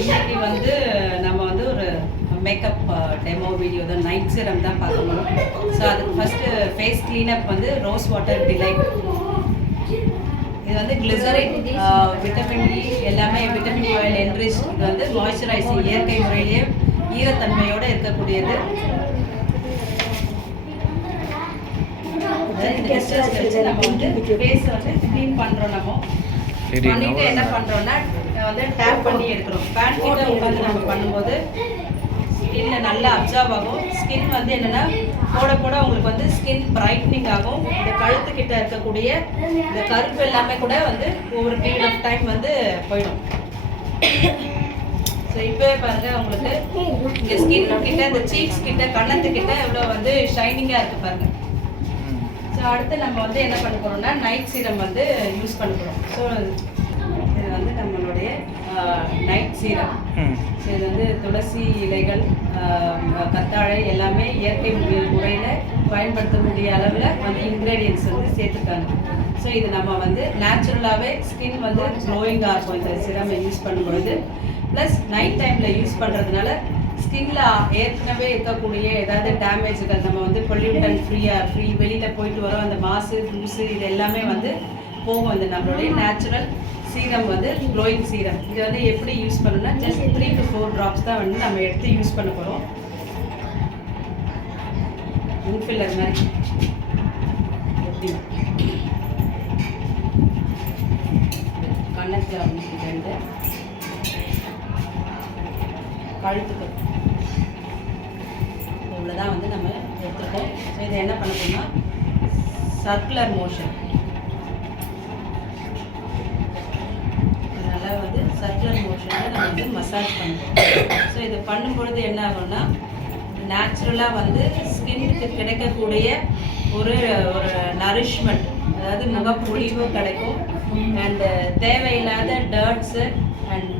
இன்னைக்கு வந்து நம்ம வந்து ஒரு மேக்கப் டெமோ வீடியோ தான் நைட் சீரம் தான் பார்க்க போகிறோம். ஸோ அதுக்கு ஃபஸ்ட்டு ஃபேஸ் க்ளீனப் வந்து ரோஸ் வாட்டர் டிலைட். இது வந்து கிளிசரின், விட்டமின் இ எல்லாமே விட்டமின் ஆயில் என்ரிச். இது வந்து மாய்ஸ்சரைசிங், இயற்கை முறையிலேயே ஈரத்தன்மையோடு இருக்கக்கூடியது. இந்த டிஸ்டன்ஸ் வச்சு நம்ம வந்து ஃபேஸ் வந்து க்ளீன் பண்ணுறோம். நம்ம பண்ணிட்டு என்ன பண்ணுறோம்னா வந்து டேப் பண்ணி எடுக்கிறோம். பேன் கிட்ட உட்காந்து நம்ம பண்ணும்போது ஸ்கின்ல நல்லா அப்சர்வ் ஆகும். ஸ்கின் வந்து என்னென்னா போட போட உங்களுக்கு வந்து ஸ்கின் பிரைட்னிங் ஆகும். இந்த கழுத்துக்கிட்ட இருக்கக்கூடிய இந்த கருப்பு எல்லாமே கூட வந்து ஒவ்வொரு பீரியட் ஆஃப் டைம் வந்து போயிடும். ஸோ இப்போவே பாருங்கள், உங்களுக்கு இங்கே ஸ்கின் கிட்ட இந்த சீக்ஸ் கிட்ட கன்னத்துக்கிட்ட எவ்வளோ வந்து ஷைனிங்காக இருக்குது பாருங்கள். ஸோ அடுத்து நம்ம வந்து என்ன பண்ண போகிறோம்னா நைட் சீரம் வந்து யூஸ் பண்ண போகிறோம். ஸோ இது வந்து நம்மளுடைய நைட் சீரம். ஸோ இது வந்து துளசி இலைகள், கத்தாழை எல்லாமே இயற்கை முறையில் பயன்படுத்தக்கூடிய அளவில் வந்து இன்க்ரீடியன்ட்ஸ் வந்து சேர்த்துருக்காங்க. ஸோ இது நம்ம வந்து நேச்சுரலாகவே ஸ்கின் வந்து க்ளோயிங்காக இருக்கும் இந்த சிரமை யூஸ் பண்ணும்பொழுது. ப்ளஸ் நைட் டைமில் யூஸ் பண்ணுறதுனால ஸ்கின்ல ஏற்கனவே இருக்கக்கூடிய ஏதாவது டேமேஜுகள் நம்ம வந்து பொல்யூட்டன் ஃப்ரீ வெளியில் போயிட்டு வரோம், அந்த மாசு தூசு இது எல்லாமே வந்து போகும். இந்த நம்மளுடைய நேச்சுரல் சீரம் வந்து க்ளோயிங் சீரம். இது வந்து எப்படி யூஸ் பண்ணணும்னா ஜஸ்ட் 3 to 4 ட்ராப்ஸ் தான் வந்து நம்ம எடுத்து யூஸ் பண்ண போகிறோம். இன்ஃபில்லர் மாதிரி எப்படி கண்ணத்தில் வந்து கழுத்துக்கு இவ்வளோதான் வந்து நம்ம எடுத்துருக்கோம். ஸோ இதை என்ன பண்ண போனா சர்க்குலர் மோஷன், அதனால் வந்து சர்க்குலர் மோஷனில் நம்ம வந்து மசாஜ் பண்ணுறோம். ஸோ இதை பண்ணும்பொழுது என்ன ஆகும்னா நேச்சுரலாக வந்து ஸ்கின்னுக்கு கிடைக்கக்கூடிய ஒரு நரிஷ்மெண்ட், அதாவது முகப்பொழிவு கிடைக்கும். அண்டு தேவையில்லாத டர்ட்ஸு அண்ட்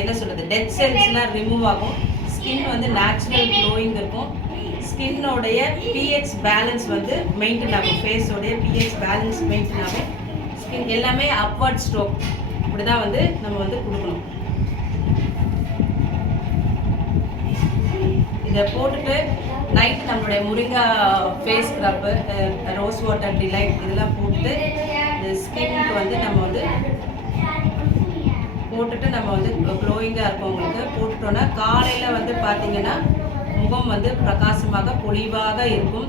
என்ன சொல்கிறது டெட் செல்ஸ்லாம் ரிமூவ் ஆகும். ஸ்கின் வந்து நேச்சுரல் க்ளோயிங் இருக்கும். ஸ்கின்னோடைய பிஹெச் பேலன்ஸ் வந்து மெயின்டைன் ஆகும். ஃபேஸோடைய பிஹெச் பேலன்ஸ் மெயின்டைன் ஆகும். ஸ்கின் எல்லாமே அப்வர்ட் ஸ்ட்ரோக் இப்படி தான் வந்து நம்ம வந்து கொடுக்கணும். இதை போட்டுட்டு நைட் நம்மளுடைய முருங்கா face scrub, rose water delight இதெல்லாம் போட்டு இந்த ஸ்கின்னுக்கு வந்து நம்ம வந்து போட்டுட்டு நம்ம வந்து க்ளோயிங்காக இருக்கும். உங்களுக்கு போட்டுட்டோன்னா காலையில் வந்து பார்த்திங்கன்னா முகம் வந்து பிரகாசமாக பொலிவாக இருக்கும்.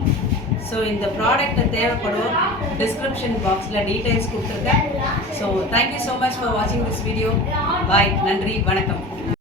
ஸோ இந்த ப்ராடக்ட்டை தேவைப்படும் டிஸ்கிரிப்ஷன் பாக்ஸில் டீட்டெயில்ஸ் கொடுத்துருக்கேன். So thank you so much for வாட்சிங் திஸ் வீடியோ. பாய், நன்றி, வணக்கம்.